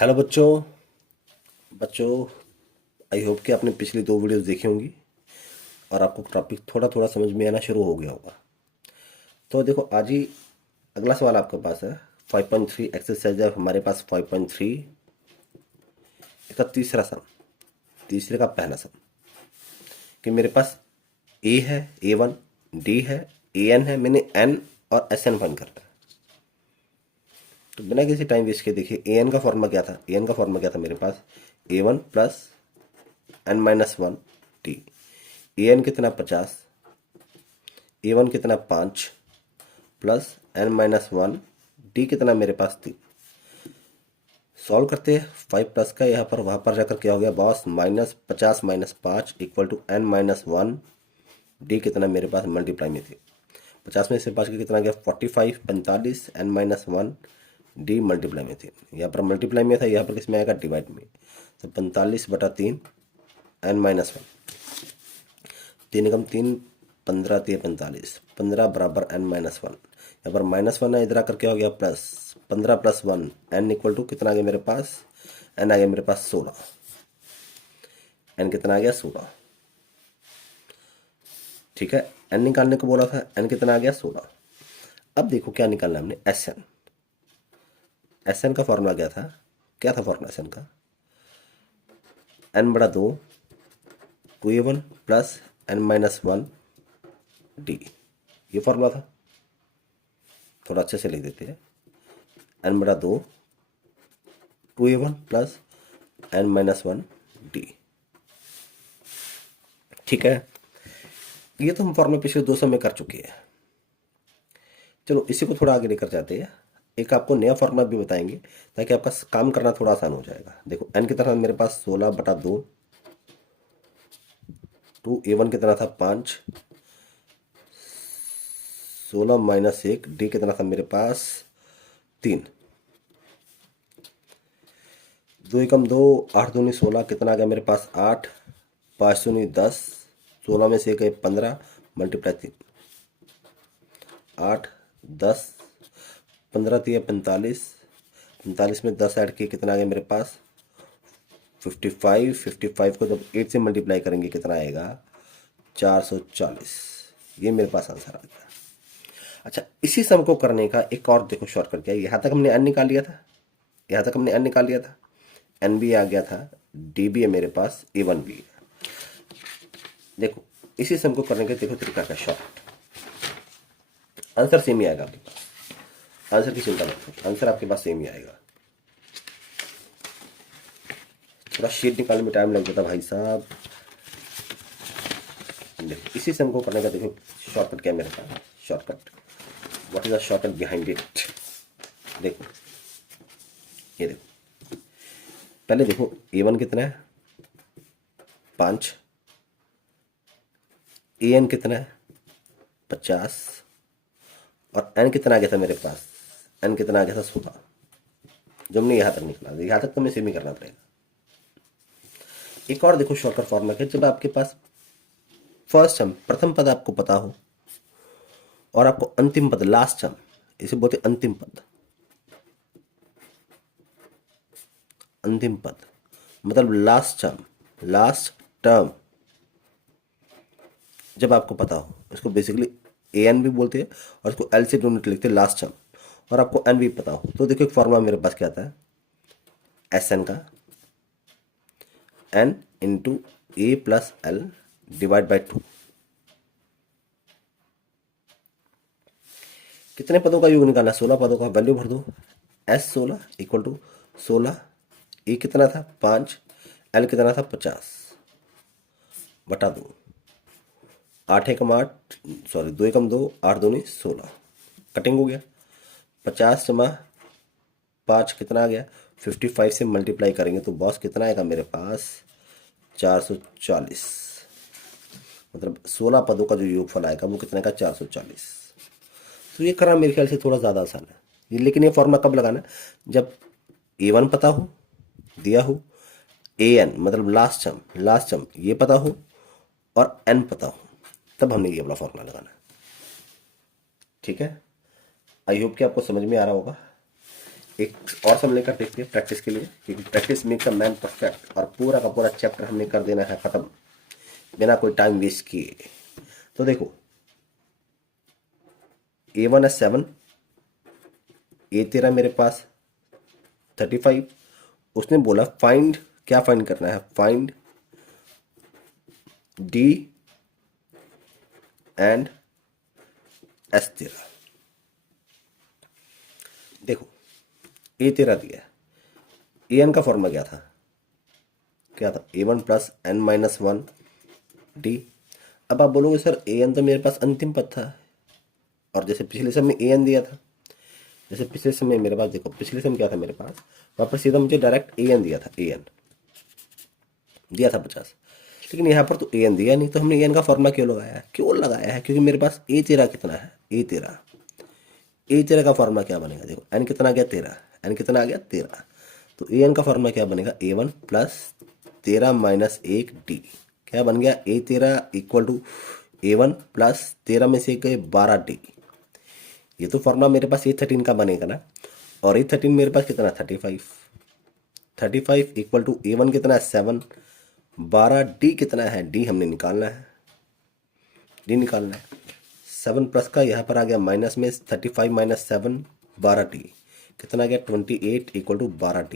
Hello बच्चों। बच्चों, I hope कि आपने पिछली दो वीडियोस देखी होंगी और आपको टॉपिक थोड़ा थोड़ा समझ में आना शुरू हो गया होगा। तो देखो, आज ही अगला सवाल आपके पास है 5.3 एक्सरसाइज है हमारे पास 5.3 इसका तीसरा सम, तीसरे का पहला सम कि मेरे पास ए है, A1, डी है, AN है, मैंने एन और SN फाइंड करना है। तो बिना किसी टाइम वेस्ट के देखिए AN का फॉर्मूला क्या था। AN का फॉर्मूला क्या था मेरे पास, A1 plus N-1 T. AN कितना 50, A1 कितना 5 प्लस N-1 डी कितना मेरे पास 3। सॉल्व करते हैं 5 प्लस का यहाँ पर, वहाँ पर जाकर क्या हो गया boss, -50 - 5 equal to N-1 D कितना मेरे पास मल्टीप्लाई में थी। 50 में से 5 का कितना गया 45, 45 N-1 डी मल्टीप्लाई में थी। यहाँ पर मल्टीप्लाई में था, यहाँ पर किसमें आएगा डिवाइड में। तो 45/3 N-1, 3 एकम 3, 15 3 45, 15 बराबर N-1। यहाँ पर -1 है, इधर आकर क्या हो गया प्लस, 15 + 1 N इक्वल टू कितना आ गया मेरे पास, N आ गया मेरे पास 16। N कितना आ गया 16। ठीक है, N निकालने को बोला था, N कितना आ गया 16। अब देखो क्या निकालना है हमने, SN। SN का फॉर्मूला क्या था फॉर्मूला SN का, N/2 2A1 plus N-1 D. ये फॉर्मूला था, थोड़ा अच्छे से लिख देते हैं। N/2 2A1 plus N-1 D. ठीक है, ये तो हम फॉर्मूला पिछले 200 में कर चुके हैं। चलो इसी को थोड़ा आगे लेकर जाते हैं, एक आपको नया फॉर्मूला भी बताएंगे ताकि आपका काम करना थोड़ा आसान हो जाएगा। देखो N की तरह मेरे पास 16/2, 2A1 कितना था 5, 16 - 1 डी कितना था मेरे पास 3। 2 एकम 2, 8 दूनी 16 कितना आ गया मेरे पास 8, 5 दूनी 10, 16 में से 1 15 मल्टीप्लाई 3, 8 10, 15 3 45, 45 में 10 ऐड किए कितना आ गया मेरे पास 55। 55 को जब 8 से मल्टीप्लाई करेंगे कितना आएगा 440। ये मेरे पास आंसर आ गया। अच्छा, इसी सम को करने का एक और देखो शॉर्टकट क्या है। यहाँ तक हमने N निकाल लिया था, यहाँ तक हमने N निकाल लिया था, N भी आ गया था, D भी है मेरे पास, A1 भी है। देखो इसी सम को करने का देखो तरीका क्या, शॉर्ट आंसर सेम ही आएगा आपके पास। आंसर की चिंता मत करो, आंसर आपके पास सेम ही आएगा। थोड़ा शीट निकालने में टाइम लग जाता भाई साहब। देखो इसी सम को करने का देखो शॉर्टकट क्या है मेरे पास, shortcut what is the shortcut behind it. देखो ये देखो, पहले देखो A1 कितना है 5, AN कितना है 50 और N कितना आ गया था मेरे पास, N कितना आ गया था 16। जब हमने यहाँ तक निकला, यहाँ तक तो हमें सेम ही करना पड़ेगा। एक और देखो शॉर्टकट फॉर्मूला है, जब आपके पास फर्स्ट सम प्रथम पद आपको पता हो और आपको अंतिम पद लास्ट सम, इसे बोलते अंतिम पद। अंतिम पद मतलब लास्ट टर्म, लास्ट टर्म जब आपको पता हो, इसको बेसिकली AN भी बोलते हैं और इसको L से डोनेट लिखते हैं लास्ट टर्म, और आपको N भी पता हो, तो देखो एक फॉर्मूला मेरे पास क्या आता है SN का, N into A plus L divide by 2। कितने पदों का योग निकालना, 16 पदों का, वैल्यू भर दो, S16 इक्वल टू 16, ए कितना था 5, L कितना था 50 बटा 2, 8 एकम 8 सॉरी 2 एकम 2, 8 दूनी 16, कटिंग हो गया। 50 जमा 5 कितना आ गया 55 से मल्टीप्लाई करेंगे तो बॉस कितना आएगा मेरे पास 440। मतलब 16 पदों का जो योगफल आएगा वो कितने का 440। तो ये करना मेरे ख्याल से थोड़ा ज़्यादा आसान है ये, लेकिन ये फॉर्मूला कब लगाना है, जब A1 पता हो, दिया हो, AN मतलब लास्ट टर्म ये पता हो और N पता हो, तब हमने ये वाला फॉर्मूला लगाना है। ठीक है, आई होप कि आपको समझ में आ रहा होगा। एक और सम लेकर देखते हैं प्रैक्टिस के लिए, क्योंकि practice makes a man perfect, और पूरा का पूरा चैप्टर हमने कर देना है खत्म बिना कोई टाइम वेस्ट किए। तो देखो A1 है 7, A13 मेरे पास 35। उसने बोला फाइंड, क्या फाइंड करना है, फाइंड D एंड S13। देखो A13 दिया है, AN का फॉर्मूला क्या था, A1 plus N minus 1 D। अब आप बोलोगे सर AN तो मेरे पास अंतिम पद था, और जैसे पिछले समय AN दिया था, जैसे पिछले समय मेरे पास देखो, पिछले समय क्या था मेरे पास, वहाँ पर सीधा मुझे डायरेक्ट AN दिया था, AN दिया था 50, लेकिन यहाँ पर तो AN दिया नहीं, तो हमने AN का फॉर्मूला क्यों लगाया है, क्योंकि मेरे पास A13 कितना है, A13 का फॉर्मूला क्या बनेगा, देखो N कितना आ गया 13, N कितना आ गया 13, तो AN का फॉर्मूला क्या बनेगा, A1 प्लस 13 माइनस 1 D। क्या बन गया, A13 equal to A1 plus 13 में से 12 D। ये तो फॉर्मूला मेरे पास A13 का बनेगा ना, और A13 मेरे पास कितना 35 इक्वल टू A1 कितना है 7, 12 D कितना है, D हमने निकालना है, D निकालना है। 7 प्लस का यहाँ पर आ गया माइनस में, 35 माइनस 7 12 D कितना आ गया 28 equal to 12 D,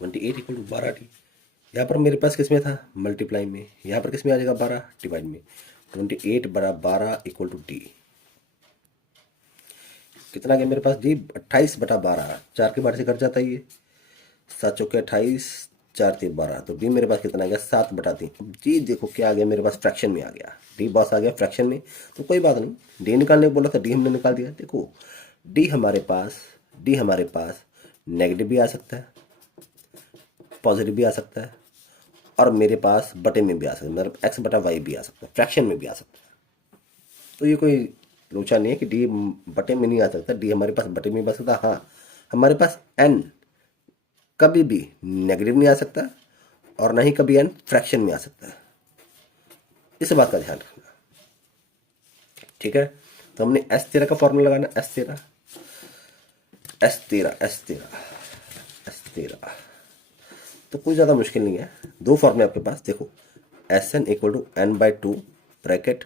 28 equal to 12 D। यहाँ पर मेरे पास किस में था, मल्टीप्लाई में, यहाँ पर किस में आ जाएगा 12 डिवाइड में, 28 बड़ा 12 इक्वल टू D कितना गया मेरे पास जी 28 बटा 12, 4 के बार से कट जाता है ये, 7 चौके 28, 4 3 12, तो डी मेरे पास कितना आ गया 7 बटा 3। जी देखो क्या आ गया मेरे पास, फ्रैक्शन में आ गया, डी बॉस आ गया फ्रैक्शन में, तो कोई बात नहीं, डी निकालने को बोला था, डी हमने निकाल दिया। देखो डी हमारे पास नेगेटिव भी आ सकता है, पॉजिटिव भी आ सकता है, और मेरे पास बटे में भी आ सकता है, मतलब एक्स बटा वाई भी आ सकता है, फ्रैक्शन में भी आ सकता है। तो ये कोई लोचा नहीं है कि डी बटे में नहीं आ सकता, डी हमारे पास बटे में भी आ सकता। हाँ हमारे पास एन कभी भी नेगेटिव नहीं आ सकता, और ना ही कभी एन फ्रैक्शन में आ सकता है, इस बात का ध्यान रखना, ठीक है। तो हमने S13 का फॉर्मूला लगाना, S13 तो कोई ज़्यादा मुश्किल नहीं है, दो फॉर्मूले आपके पास, देखो Sn equal to n by 2 bracket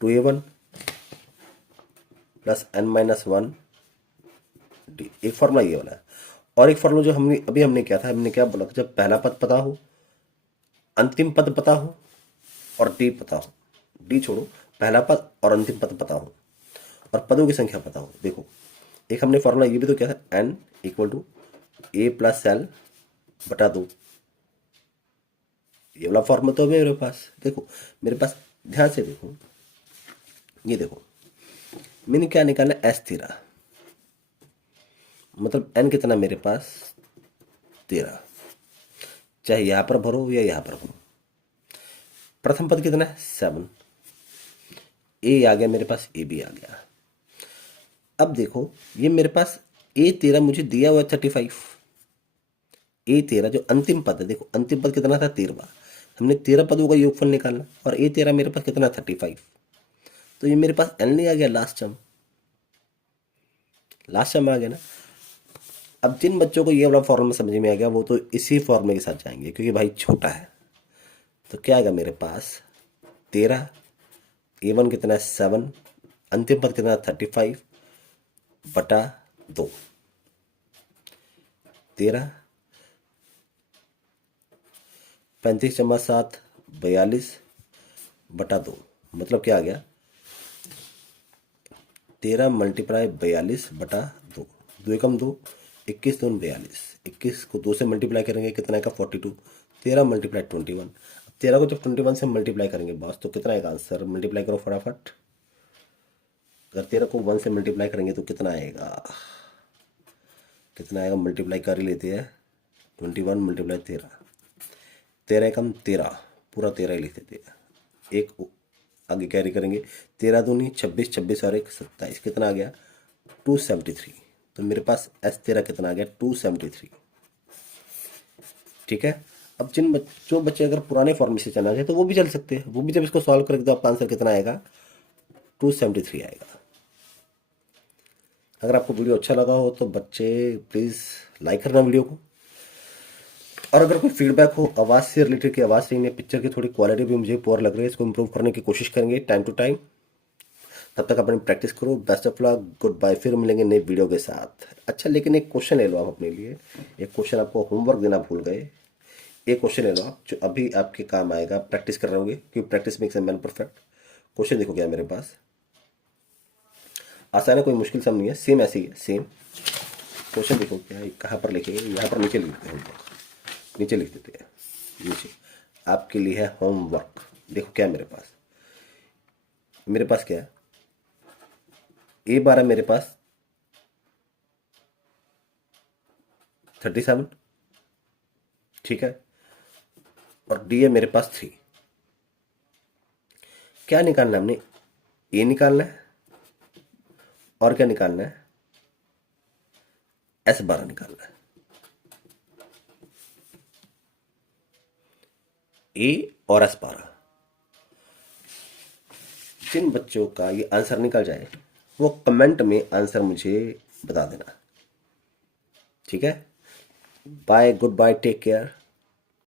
2a1 plus n minus 1 D, एक फॉर्मूला ये वाला है। और एक फॉर्मूला जो हमने क्या था, हमने क्या बोला था, जब पहला पद पता हो, अंतिम पद पता हो, और डी पता हो, डी छोड़ो, पहला पद और अंतिम पद पता हो, और पदों की संख्या पता हो। देखो एक हमने फॉर्मूला ये भी तो क्या था, n equal to a plus L बटा 2, ये वाला फॉर्मूला तो है मेरे पास। देखो मेरे पास ध्यान से देखो, ये देखो मैंने क्या निकाला, S13, मतलब n कितना मेरे पास 13, चाहे यहां पर भरो या यहां पर भरो। प्रथम पद कितना है 7, ए आ गया मेरे पास, ए भी आ गया। अब देखो ये मेरे पास A13 मुझे दिया हुआ 35, A13 जो अंतिम पद है, देखो अंतिम पद कितना था 13, हमने 13 पदों का योगफल निकालना, और A13 मेरे पास कितना 35, तो ये मेरे पास N नहीं आ गया, लास्ट टर्म आ गया ना। अब जिन बच्चों को ये वाला फॉर्मूला समझ में आ गया वो तो इसी फॉर्मूले के साथ जाएंगे, क्योंकि भाई छोटा है। तो क्या आएगा मेरे पास 13, A1 कितना है 7, अंतिम पद कितना 35 बटा 2, 13 35 जमा 7 42 बटा 2, मतलब क्या आ गया 13 मल्टीप्लाई 42 बटा 2, 2 एकम 2, 21 दून 42, 21 को 2 से मल्टीप्लाई करेंगे कितना आएगा 42, 13 मल्टीप्लाई 21। 13 को जब 21 से मल्टीप्लाई करेंगे बॉस तो कितना आएगा आंसर, मल्टीप्लाई करो फटाफट। अगर 13 को 1 से मल्टीप्लाई करेंगे तो कितना आएगा, मल्टीप्लाई कर ही लेते हैं, 21 मल्टीप्लाई 13, 13 एकम 13, पूरा 13 ही लिख देते हैं, एक आगे कैरी करेंगे, 13 दूनी 26, 26 और 1 27, कितना आ गया 273। तो मेरे पास S13 कितना आ गया 273, ठीक है। अब जो बच्चे अगर पुराने फॉर्मूले से चलना चाहे तो वो भी चल सकते हैं, वो भी जब इसको सॉल्व करेंगे तो आपका आंसर कितना आएगा 273 आएगा। अगर आपको वीडियो अच्छा लगा हो तो बच्चे प्लीज़ लाइक करना वीडियो को। और अगर कोई फीडबैक हो आवाज़ से रिलेटेड की आवाज़ सही नहीं, पिक्चर की थोड़ी क्वालिटी भी मुझे पुअर लग रही है, इसको इम्प्रूव करने की कोशिश करेंगे टाइम टू टाइम। तब तक अपनी प्रैक्टिस करो। Best of luck, good bye, फिर मिलेंगे नई वीडियो के साथ। अच्छा, लेकिन एक क्वेश्चन ले लो आप अपने लिए। एक क्वेश्चन आपको होमवर्क देना भूल गए। एक क्वेश्चन ले लो आप जो अभी आपके काम आएगा, प्रैक्टिस कर रहे होंगे, क्योंकि practice makes a man perfect. Question देखो क्या है मेरे पास। आसान है, कोई मुश्किल सब नहीं है, सेम ऐसे ही है, सेम। क्वेश्चन देखो क्या है, कहाँ पर लिखेंगे, यहाँ पर नीचे लिख देते हैं हम लोग। नीचे लिख देते हैं, नीचे। आपके लिए है होमवर्क। देखो क्या है मेरे पास। मेरे पास क्या है, A12 मेरे पास 37, ठीक है, और डी है मेरे पास 3। क्या निकालना है हमने, ए निकालना है और क्या निकालना है, S12 निकालना है। ए और S12। जिन बच्चों का ये आंसर निकल जाए वो कमेंट में आंसर मुझे बता देना, ठीक है। Bye, good bye, take care.